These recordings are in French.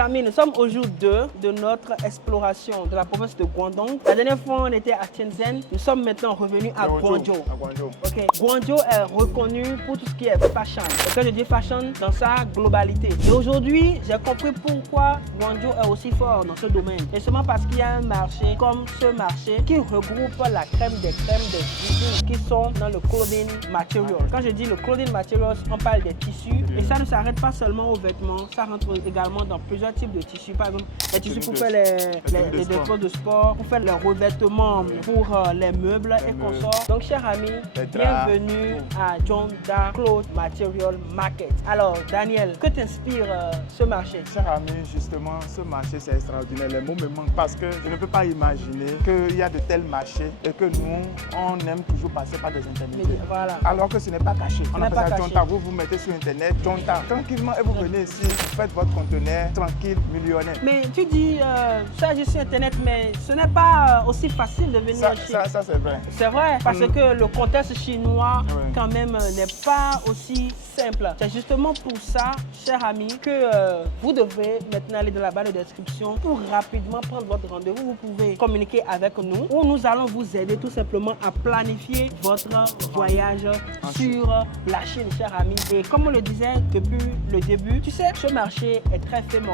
amis, nous sommes au jour 2 de notre exploration de la province de Guangdong. La dernière fois, on était à Shenzhen. Nous sommes maintenant revenus à Guangzhou. Ok. Guangzhou est reconnu pour tout ce qui est fashion. Et quand je dis fashion, dans sa globalité. Et aujourd'hui, j'ai compris pourquoi Guangzhou est aussi fort dans ce domaine. Et seulement parce qu'il y a un marché comme ce marché qui regroupe la crème des usines qui sont dans le clothing material. Quand je dis le clothing material, on parle des tissus. Et ça ne s'arrête pas seulement aux vêtements, ça rentre également dans plusieurs types de tissus. Par exemple, les tissus pour faire les décors de sport, pour faire les revêtements, pour les meubles et consorts. Donc, chers amis, bienvenue à Zhongda Cloth Material Market. Alors, Daniel, que t'inspire ce marché? Chers amis, justement, ce marché, c'est extraordinaire. Les mots me manquent parce que je ne peux pas imaginer qu'il y a de tels marchés et que nous, on aime toujours passer par des intermédiaires. Voilà. Alors que ce n'est pas caché. On appelle ça Zhongda. Vous mettez sur Internet Zhongda tranquillement et vous venez ici, vous faites votre conteneur tranquille, millionnaire. Mais tu dis, ça j'ai sur Internet, mais ce n'est pas aussi facile de venir en Chine. Ça c'est vrai. C'est vrai, parce que le contexte chinois, quand même, n'est pas aussi simple. C'est justement pour ça, chers amis, que vous devez maintenant aller dans la barre de description pour rapidement prendre votre rendez-vous. Vous pouvez communiquer avec nous ou nous allons vous aider tout simplement à planifier votre voyage sur la Chine, chers amis. Et comme on le disait depuis le début, tu sais, ce marché est très fameux.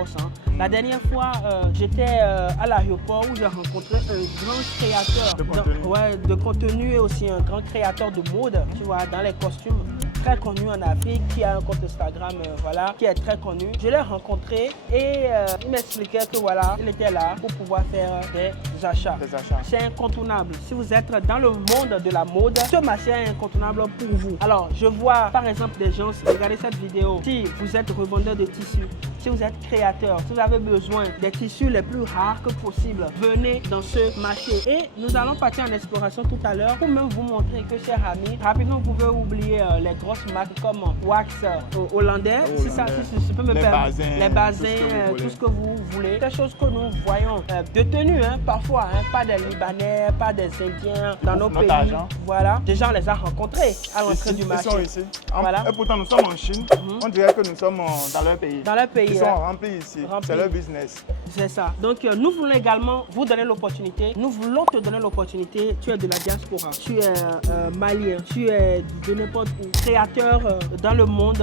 La dernière fois, j'étais à l'aéroport où j'ai rencontré un grand créateur de contenu et aussi un grand créateur de mode, tu vois, dans les costumes, très connu en Afrique, qui a un compte Instagram, voilà, qui est très connu. Je l'ai rencontré et il m'expliquait que voilà, il était là pour pouvoir faire des achats. C'est incontournable. Si vous êtes dans le monde de la mode, ce marché est incontournable pour vous. Alors, je vois par exemple des gens, regardez cette vidéo, si vous êtes revendeur de tissus, si vous êtes créateur, si vous avez besoin des tissus les plus rares que possible, venez dans ce marché. Et nous allons partir en exploration tout à l'heure pour même vous montrer que, chers amis, rapidement vous pouvez oublier les grosses marques comme Wax hollandais, si je peux me permettre, les bassins, tout ce que vous voulez. Des choses que nous voyons de tenue, parfois, pas des Libanais, pas des Indiens dans nos pays. Voilà, déjà on les a rencontrés à l'entrée du marché. Ils sont ici. Voilà. Et pourtant nous sommes en Chine, on dirait que nous sommes dans leur pays. Dans leur pays. Ils sont remplis ici, c'est leur business. C'est ça. Donc nous voulons également vous donner l'opportunité, nous voulons te donner l'opportunité, tu es de la diaspora, tu es malien, tu es de n'importe où, créateur dans le monde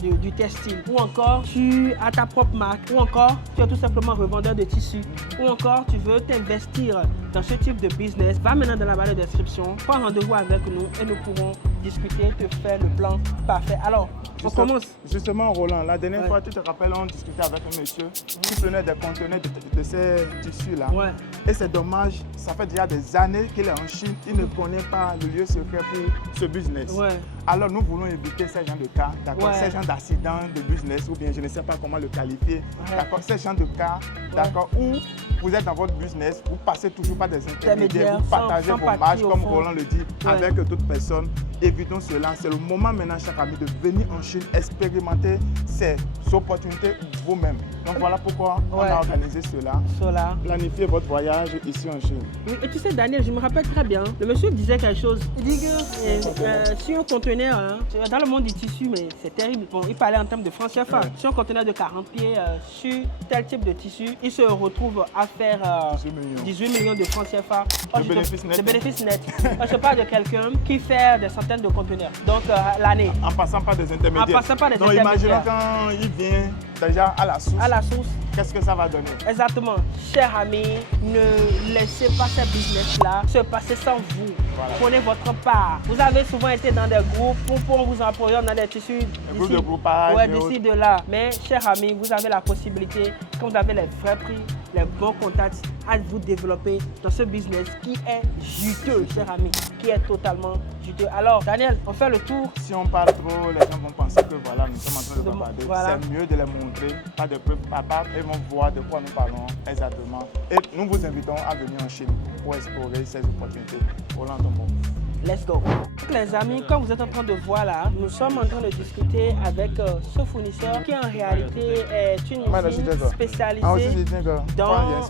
du textile, ou encore tu as ta propre marque, ou encore tu es tout simplement revendeur de tissus, ou encore tu veux t'investir dans ce type de business, va maintenant dans la barre de description, prends rendez-vous avec nous et nous pourrons discuter, te faire le plan parfait. Alors, on commence. Justement, Roland, la dernière fois, tu te rappelles, on discutait avec un monsieur qui prenait des conteneurs de ces tissus-là. Et c'est dommage, ça fait déjà des années qu'il est en Chine, il ne connaît pas le lieu secret pour ce business. Alors, nous voulons éviter ces gens de cas, d'accord, ces gens d'accidents de business, ou bien je ne sais pas comment le qualifier, d'accord, ces gens de cas, d'accord, où vous êtes dans votre business, vous passez toujours par des intermédiaires, vous partagez vos marges, comme Roland le dit, avec d'autres personnes. Évitons cela. C'est le moment maintenant, chaque ami, de venir en Chine, expérimenter ces opportunités vous-même. Donc voilà pourquoi on a organisé cela. Planifiez votre voyage ici en Chine. Oui, et tu sais, Daniel, je me rappelle très bien, le monsieur disait quelque chose. Il dit que si un conteneur, dans le monde du tissu, mais c'est terrible. Bon, il parlait en termes de francs CFA. Si un conteneur de 40 pieds sur tel type de tissu, il se retrouve à faire 18 millions de francs CFA. De bénéfices nets. Je parle de quelqu'un qui fait des centaines de conteneurs. Donc l'année. En passant par des intermédiaires. Donc imaginons quand il vient déjà à la source. Qu'est-ce que ça va donner? Exactement. Chers amis, ne laissez pas ce business-là se passer sans vous. Prenez votre part. Vous avez souvent été dans des groupes pour vous employer dans des tissus d'ici, de là. Mais chers amis, vous avez la possibilité, quand vous avez les vrais prix, les bons contacts, à vous développer dans ce business qui est juteux, chers amis, qui est totalement juteux. Alors, Daniel, on fait le tour. Si on parle trop, les gens vont penser que voilà, nous sommes en train de bavarder. C'est mieux de les montrer, pas de preuves papables, et vont voir de quoi nous parlons exactement. Et nous vous invitons à venir en Chine pour explorer ces opportunités. Roland, ton mot. let's go. Donc les amis, comme vous êtes en train de voir là, nous sommes en train de discuter avec ce fournisseur qui en réalité est une usine spécialisée dans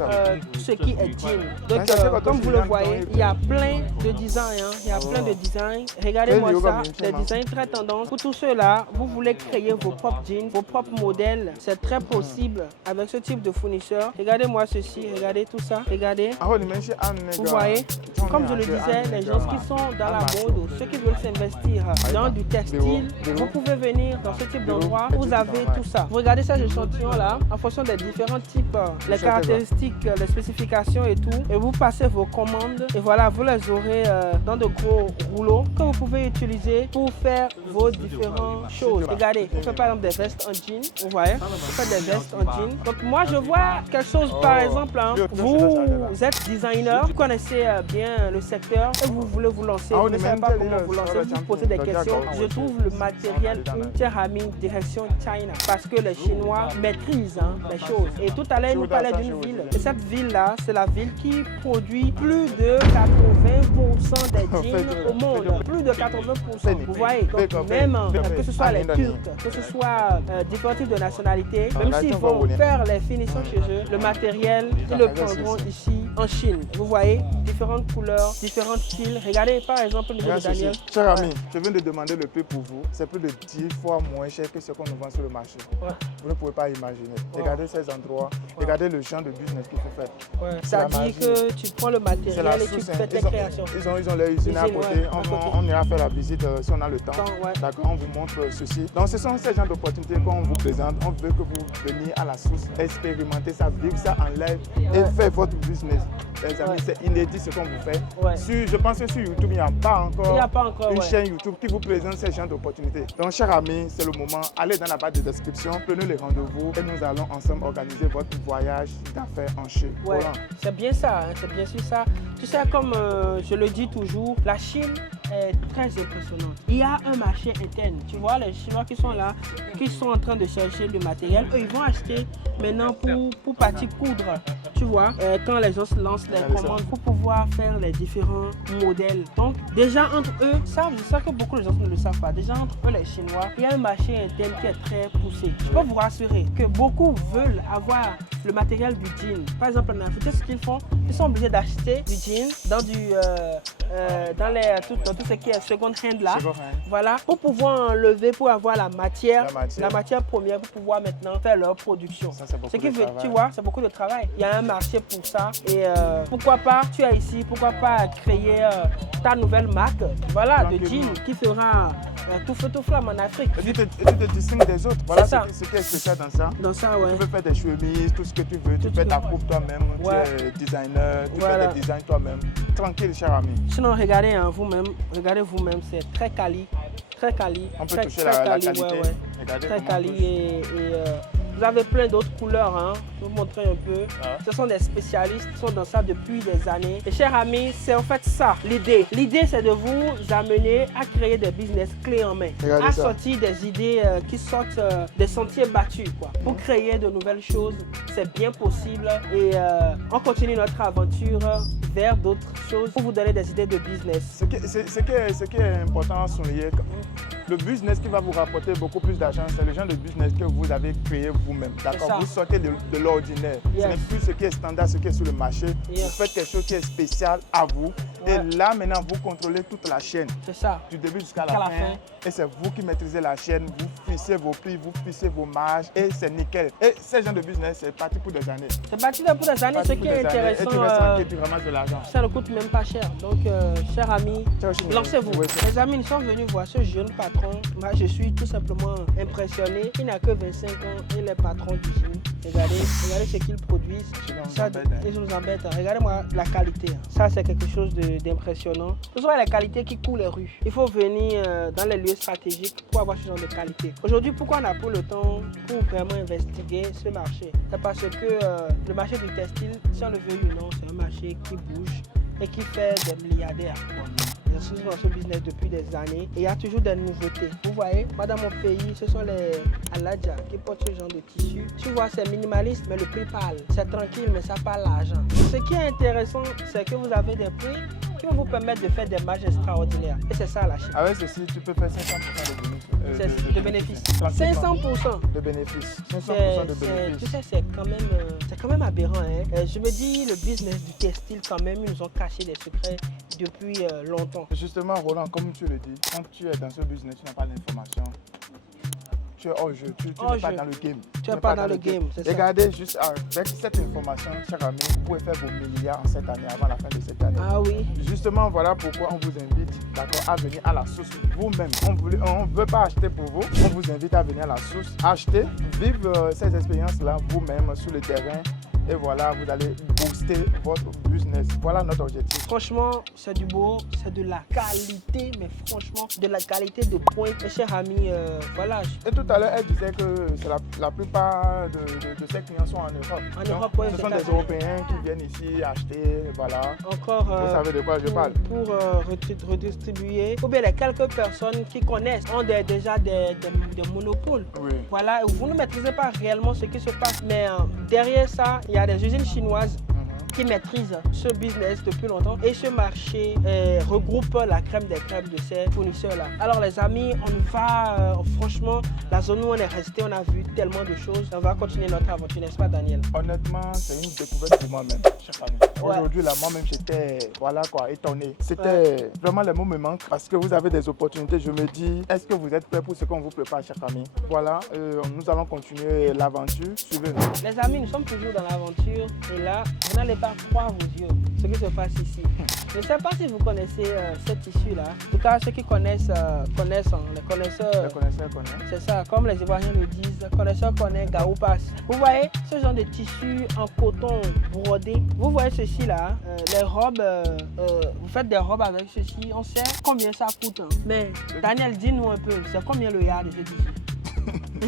tout ce qui est jean. Donc comme vous le voyez, il y a plein de designs. Il y a plein de designs. Regardez-moi ça, des designs très tendance. Pour tous ceux-là, vous voulez créer vos propres jeans, vos propres modèles. C'est très possible avec ce type de fournisseur. Regardez-moi ceci, regardez tout ça. Regardez. Vous voyez, comme je le disais, les gens qui sont dans la mode, ceux qui veulent s'investir dans du textile, vous pouvez venir dans ce type d'endroit. Vous avez tout ça. Vous regardez ces échantillons-là en fonction des différents types, les caractéristiques, les spécifications et tout. Et vous passez vos commandes et voilà, vous les aurez dans de gros rouleaux que vous pouvez utiliser pour faire vos différentes choses. Regardez, on fait par exemple des vestes en jean. Vous voyez, on fait des vestes en jean. Donc moi, je vois quelque chose par exemple. Vous êtes designer, vous connaissez bien le secteur et vous voulez vous lancer. Vous ne savez pas comment vous lancer, vous vous posez des questions. Je trouve le matériel cher ami direction China parce que les Chinois maîtrisent les choses. Et tout à l'heure, nous parlait d'une ville. Et cette ville-là, c'est la ville qui produit plus de 80% des jeans au monde. Plus de 80%. Vous voyez, donc même que ce soit les Turcs, que ce soit différents types de nationalités, même s'ils vont faire les finitions chez eux, le matériel, ils le prendront ici en Chine. Vous voyez, différentes couleurs, différents styles. Regardez par exemple le niveau de Daniel. Cher ami, je viens de demander le prix pour vous. C'est plus de 10 fois moins cher que ce qu'on nous vend sur le marché. Vous ne pouvez pas imaginer. Regardez ces endroits, regardez le genre de business qu'il faut faire. Ça dit que tu prends le matériel et tu fais tes créations. Ils ont leur usine à côté. On ira faire la visite si on a le temps. D'accord, on vous montre ceci. Donc ce sont ces genres d'opportunités qu'on vous présente. On veut que vous veniez à la source, expérimenter ça, vivre ça en live et faire votre business. Les amis, c'est inédit ce qu'on vous fait. Je pense que sur YouTube, il n'y a pas encore une chaîne YouTube qui vous présente ces genres d'opportunités. Donc, chers amis, c'est le moment. Allez dans la barre de description, prenez les rendez-vous et nous allons ensemble organiser votre voyage d'affaires en Chine. C'est bien ça, c'est bien sûr ça. Tu sais, comme je le dis toujours, la Chine est très impressionnante. Il y a un marché interne. Tu vois, les Chinois qui sont là, qui sont en train de chercher du matériel, eux, ils vont acheter maintenant pour partir coudre. Tu vois, quand les gens se lancent les commandes pour pouvoir faire les différents modèles. Donc, déjà entre eux, je sais que beaucoup de gens ne le savent pas, déjà entre eux, les Chinois, il y a un marché interne qui est très poussé. Je peux vous rassurer que beaucoup veulent avoir le matériel du jean. Par exemple, en Afrique, ce qu'ils font, ils sont obligés d'acheter du jean dans tout ce qui est second hand là. Voilà, pour pouvoir enlever, pour avoir la matière première, pour pouvoir maintenant faire leur production. Ce qui veut, tu vois, c'est beaucoup de travail. Il y a un marché pour ça. Et pourquoi pas, tu es ici, pourquoi pas créer ta nouvelle marque, voilà, de jean qui fera tout feu tout flamme en Afrique. Et tu te distingues des autres. Voilà ce qui est spécial dans ça. Dans ça, Tu peux faire des chemises, tout ce que tu veux. Tu fais ta coupe toi-même. Tu es designer, tu fais des designs toi-même. Tranquille, cher ami. Sinon, regardez vous-même, c'est très quali. Très quali. On peut toucher la qualité. Très quali et vous avez plein d'autres couleurs, hein. Je vais vous montrer un peu. Ce sont des spécialistes qui sont dans ça depuis des années. Et chers amis, c'est en fait ça, l'idée. L'idée, c'est de vous amener à créer des business clés en main. À sortir des idées qui sortent des sentiers battus, quoi. Pour créer de nouvelles choses, c'est bien possible. Et on continue notre aventure vers d'autres choses pour vous donner des idées de business. Ce qui est important à souligner, le business qui va vous rapporter beaucoup plus d'argent, c'est le genre de business que vous avez créé vous-même. D'accord? Vous sortez de l'ordinaire. Ce n'est plus ce qui est standard, ce qui est sur le marché. Vous faites quelque chose qui est spécial à vous. Et là, maintenant, vous contrôlez toute la chaîne. C'est ça. Du début jusqu'à la fin. Et c'est vous qui maîtrisez la chaîne. Vous fixez vos prix, vous fixez vos marges. Et c'est nickel. Et ce genre de business, c'est parti pour des années. C'est parti pour des années. Ce qui est intéressant, et tu restes tranquille, tu ramasses de l'argent. Ça ne coûte même pas cher. Donc, chers amis, lancez-vous. Les amis, nous sommes venus voir ce jeune patron. Moi, je suis tout simplement impressionné. Il n'a que 25 ans. Il est patron d'usine. Regardez ce qu'ils produisent. Ça, ils nous embêtent. Regardez-moi la qualité. Ça, c'est quelque chose d'impressionnant. Ce sont les qualités qui coulent les rues. Il faut venir dans les lieux stratégiques pour avoir ce genre de qualité. Aujourd'hui, pourquoi on a pris le temps pour vraiment investiguer ce marché? C'est parce que le marché du textile, si on le veut ou non, c'est un marché qui bouge et qui fait des milliardaires. Je suis dans ce business depuis des années et il y a toujours des nouveautés. Vous voyez, moi dans mon pays, ce sont les Aladja qui portent ce genre de tissu. Tu vois, c'est minimaliste, mais le prix parle. C'est tranquille, mais ça parle l'argent. Ce qui est intéressant, c'est que vous avez des prix qui va vous permettre de faire des marges extraordinaires. Et c'est ça la Chine. Avec ceci, tu peux faire 500% de bénéfices. 500% de bénéfices. 500% de bénéfices. Tu sais, c'est quand même aberrant. Hein? Je me dis, le business du textile, quand même, ils nous ont caché des secrets depuis longtemps. Justement, Roland, comme tu le dis, quand tu es dans ce business, tu n'as pas d'informations. Tu es hors jeu, tu n'es pas dans le game. Tu n'es pas dans le game, c'est ça. Regardez, juste avec cette information, cher ami, vous pouvez faire vos milliards en cette année, avant la fin de cette année. Ah oui. Justement, voilà pourquoi on vous invite à venir à la source vous-même. On ne veut pas acheter pour vous, on vous invite à venir à la source, acheter, vivre ces expériences-là vous-même sur le terrain. Et voilà, vous allez booster votre business. Voilà notre objectif. Franchement, c'est du beau, c'est de la qualité, mais franchement, de la qualité de pointe. Mes chers amis, voilà. Et tout à l'heure, elle disait que la plupart de ses clients sont en Europe. En Europe, oui. Ce sont des Européens qui viennent ici acheter, voilà. Encore, vous savez de quoi je parle. Pour redistribuer. Ou bien les quelques personnes qui connaissent ont déjà des monopoles. Oui. Voilà, vous ne maîtrisez pas réellement ce qui se passe, mais derrière ça, il y a des usines chinoises qui maîtrisent ce business depuis longtemps et ce marché regroupe la crème des crèmes de ces fournisseurs-là. Alors les amis, on va, franchement, la zone où on est resté, on a vu tellement de choses. On va continuer notre aventure, n'est-ce pas Daniel? Honnêtement, c'est une découverte pour moi-même, chaque année. Ouais. Aujourd'hui, là, moi-même, j'étais, voilà quoi, étonné. C'était vraiment les mots me manquent parce que vous avez des opportunités. Je me dis, est-ce que vous êtes prêts pour ce qu'on vous prépare, chers amis? Voilà, nous allons continuer l'aventure. Suivez-nous. Les amis, nous sommes toujours dans l'aventure et là, vous n'allez pas croire vos yeux ce qui se passe ici. Je ne sais pas si vous connaissez ce tissu-là. En tout cas, ceux qui connaissent, connaissent. Les connaisseurs connaissent. C'est ça, comme les Ivoiriens le disent, les connaisseurs connaissent, Garou passe. Vous voyez ce genre de tissu en coton brodé. Vous voyez ceci-là, les robes, vous faites des robes avec ceci. On sait combien ça coûte. Hein. Mais Daniel, dis-nous un peu, c'est combien le yard de ce tissu?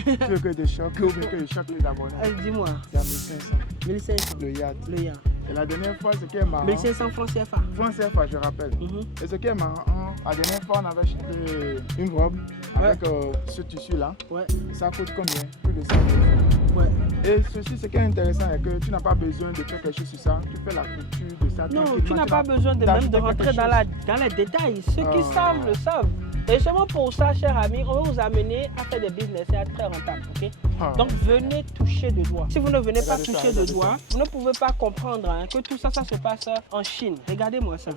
Tu veux que je choque ou bien que je choque les abonnés? Dis-moi. C'est à 1500. 1500. Le yard. Le yard. Et la dernière fois, ce qui est marrant... 1500 francs CFA. Francs CFA, je rappelle. Et ce qui est marrant, la dernière fois, on avait acheté une robe avec ce tissu-là. Ouais. Ça coûte combien? Plus de 5 000. Ouais. Et ceci, ce qui est intéressant, c'est que tu n'as pas besoin de faire quelque chose sur ça. Tu fais la couture de ça. Non, tu n'as pas besoin de même de rentrer dans les détails. Ceux qui savent le savent. Et seulement pour ça, chers amis, on va vous amener à faire des business et à être très rentable. Okay? Donc, venez toucher de doigts. Si vous ne venez pas toucher de doigts, vous ne pouvez pas comprendre que tout ça, ça se passe en Chine. Regardez-moi ça.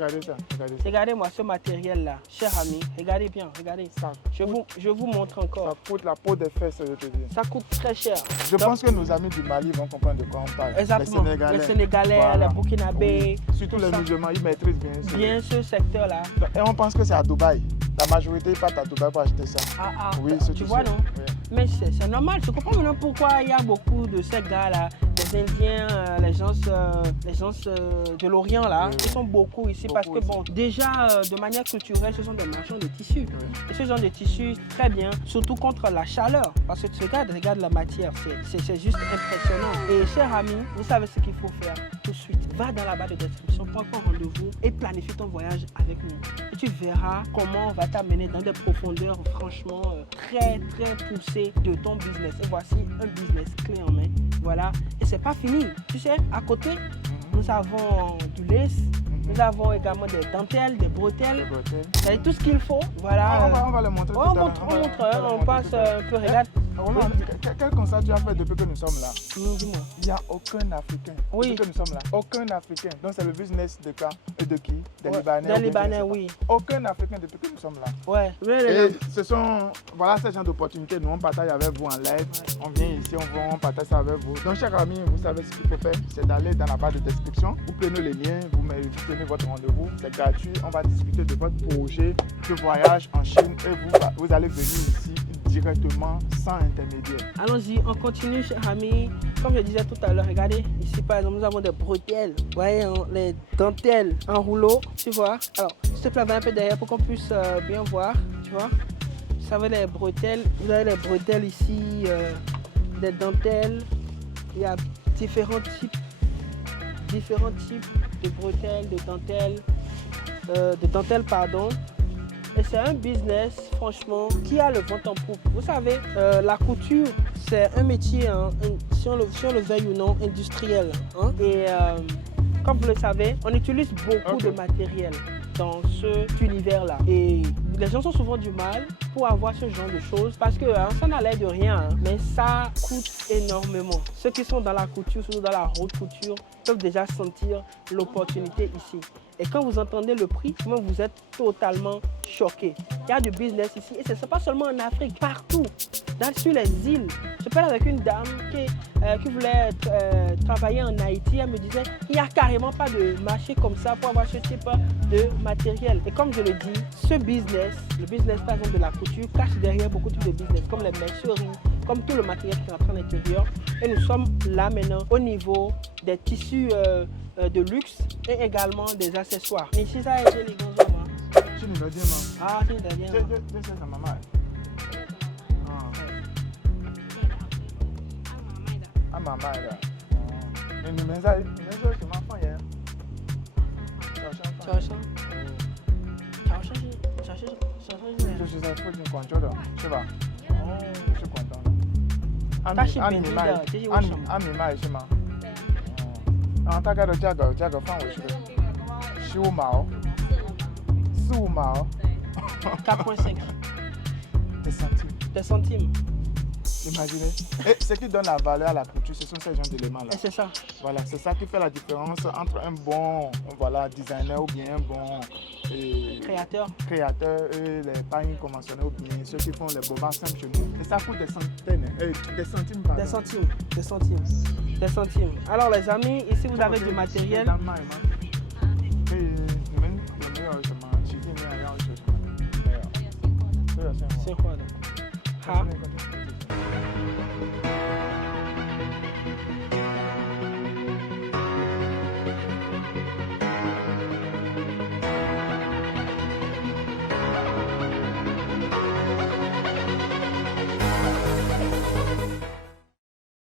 Regardez-moi ce matériel-là. Chers amis, regardez bien, regardez ça. Je vous montre encore. Ça coûte la peau des fesses, je te dis. Ça coûte très cher. Je pense que nos amis du Mali vont comprendre de quoi on parle. Exactement. Les Sénégalais, voilà. Les Burkinabés. Oui. Surtout les musulmans, ils maîtrisent bien ce secteur-là. Et on pense que c'est à Dubaï. La majorité partent à Dubaï pour acheter ça. Oui, tu vois, non? Oui. Mais c'est normal. Je comprends maintenant pourquoi il y a beaucoup de ces gars-là, les Indiens, les gens de l'Orient, là, ils sont beaucoup ici parce que, bon, déjà, de manière culturelle, ce sont des marchands de tissus. Et ce genre de tissus, très bien, surtout contre la chaleur. Parce que tu regarde la matière, c'est juste impressionnant. Et chers amis, vous savez ce qu'il faut faire tout de suite. Va dans la barre de description, prends ton rendez-vous et planifie ton voyage avec nous. Et tu verras comment on va t'amener dans des profondeurs franchement très poussées de ton business. Et voici un business clé en main. Voilà. Et c'est pas fini. Tu sais, à côté, nous avons du lace. Nous avons également des dentelles, des bretelles. C'est tout ce qu'il faut. Voilà. On va le montrer. On passe un peu, regarde. Quel constat tu as fait depuis que nous sommes là? Dis-moi. Il n'y a aucun Africain. Oui. Depuis que nous sommes là. Aucun Africain. Donc c'est le business de quoi? Et de qui? Des Libanais. Des Libanais, oui. Aucun Africain depuis que nous sommes là. Ouais. Et ce sont, voilà, ce genre d'opportunités. Nous, on partage avec vous en live. On vient ici, on partage ça avec vous. Donc, chers amis, vous savez ce qu'il faut faire. C'est d'aller dans la barre de description. Vous prenez les liens, vous prenez votre rendez-vous. C'est gratuit. On va discuter de votre projet de voyage en Chine et vous allez venir ici directement sans intermédiaire. Allons-y, on continue, chers amis. Comme je disais tout à l'heure, regardez, ici par exemple, nous avons des bretelles. Vous voyez, les dentelles en rouleau, tu vois. Alors, s'il te plaît, va un peu derrière pour qu'on puisse bien voir, tu vois. Vous savez, les bretelles, vous avez les bretelles ici, des dentelles. Il y a différents types de bretelles, de dentelles, pardon. Et c'est un business, franchement, qui a le vent en poupe. Vous savez, la couture, c'est un métier, hein, si on le veuille ou non, industriel. Hein. Et comme vous le savez, on utilise beaucoup de matériel. dans cet univers-là. Et les gens ont souvent du mal pour avoir ce genre de choses parce que ça n'a l'air de rien, mais ça coûte énormément. Ceux qui sont dans la couture, surtout dans la haute couture, peuvent déjà sentir l'opportunité ici. Et quand vous entendez le prix, vous êtes totalement choqué. Il y a du business ici et ce n'est pas seulement en Afrique, partout, sur les îles. Je parle avec une dame qui voulait travailler en Haïti. Elle me disait qu'il n'y a carrément pas de marché comme ça pour avoir ce type de matériel. Et comme je le dis, ce business, le business par exemple de la couture, cache derrière beaucoup de types de business comme les merceries, comme tout le matériel qui rentre à l'intérieur. Et nous sommes là maintenant au niveau des tissus de luxe et également des accessoires. Ici, ça a été les bons hommes. Tu ne me dis pas. Ah, tu ne me dis pas. Je sais sa maman. Ah, maman, là. Mais nous, mais ça, c'est ma fille. Je suis un peu du contrôle. Tu vois. Je suis content. Des centimes. Imaginez. Et ce qui donne la valeur à la couture, ce sont ces genres d'éléments-là. C'est ça. Voilà, c'est ça qui fait la différence entre un bon designer ou bien un bon créateur et les pagnes conventionnels ou bien ceux qui font les bombas simples chez nous. Et ça coûte des centaines, des centimes par Des centimes. Alors les amis, ici vous avez du matériel. C'est quoi donc?